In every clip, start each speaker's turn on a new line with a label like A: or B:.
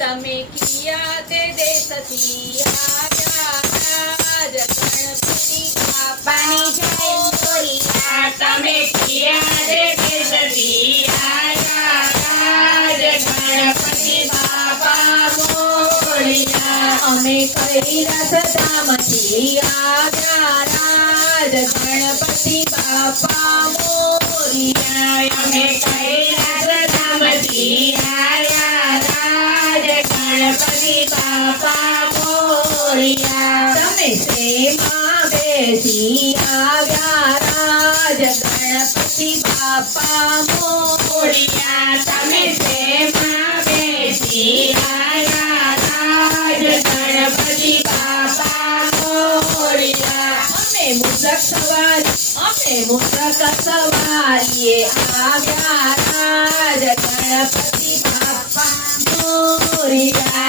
A: તમે કિયા તે દેશથી આવ્યા રાજ ગણપતિ પાણી જય મોરિયા તમે કિયા રે કેસરી આયા રાજ ગણપતિ બાપા મોરિયા અમે કૈલાસ ધામથી આવ્યા રાજ ગણપતિ બાપા મોરિયા અમે મોરિયા તમે શેમાં બેસી આવ્યા રાજ ગણપતિ બાપા મોરિયા મોરિયા તમે શેમાં બેસી આયા રાજ ગણપતિ બાપા મોરિયા અમે મુદ્રક સવારી અમે મુદ્રક સવારીએ આવ્યા રાજ ગણપતિ બાપા મોરિયા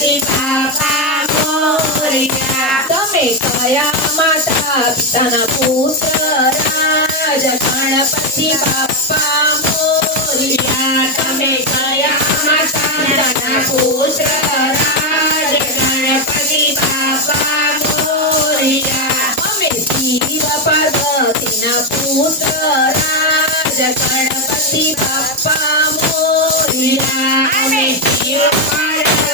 A: ગણપતિ બાપા મોરિયા તમે કયા માતા પિતાના પુત્ર રાજ ગણપતિ બાપા મોરિયા તમે કયા માતાના પુત્ર રાજ ગણપતિ બાપા મોરિયા અમે શિવ પાર્વતીના પુત્ર રાજ ગણપતિ બાપા મોરિયા અમે શિવ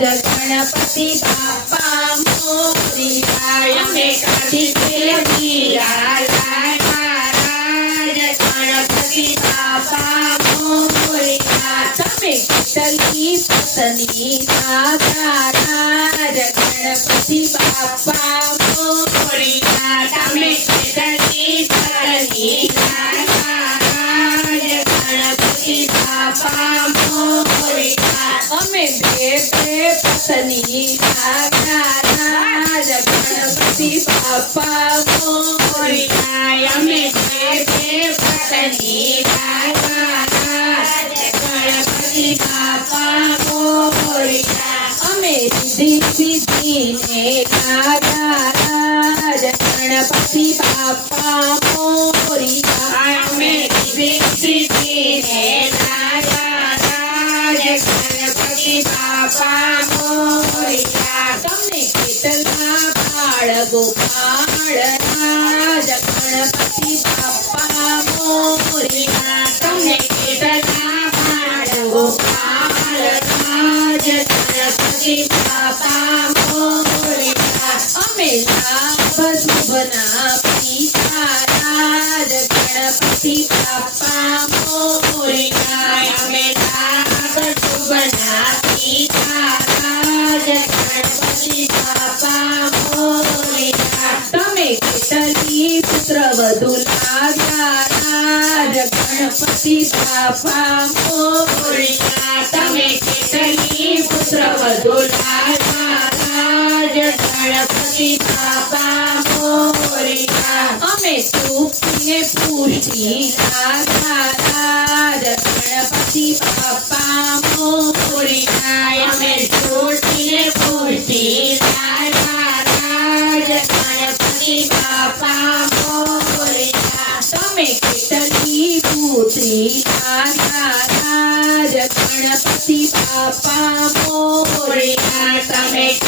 A: गणपति बापा मोरिया में कार्तिक मीरा गणपति बापा मोरिया में तली पतनी माता गणपति बापा मोरिया देवे पत्नी आकाराज गणपति पापा मोरिया में देवे पत्नी आकाराज गणपति पापा मोरिया हमें सिद्धि सिद्धि में आकाराज गणपति पापा मोरिया हमें सिद्धि सिद्धि ગણપતિ બાપા મોરિયા તમને કેટલા બાળ ગોપાળ રાજ ગણપતિ બાપા મોરિયા તમને કેટલા બાળકો પાલ રાજ ગણપતિ બાપા મોરિયા અમે લાભ શુભના પિતા રાજ ગણપતિ બાપા गणपति बापा मोरिया तमे केतली पुत्र वधुला राज गणपति बापा मोरिया अमे तुपने पुष्टि राज गणपति बापा मोरिया ગણપતિ બાપા મોર્યા તમે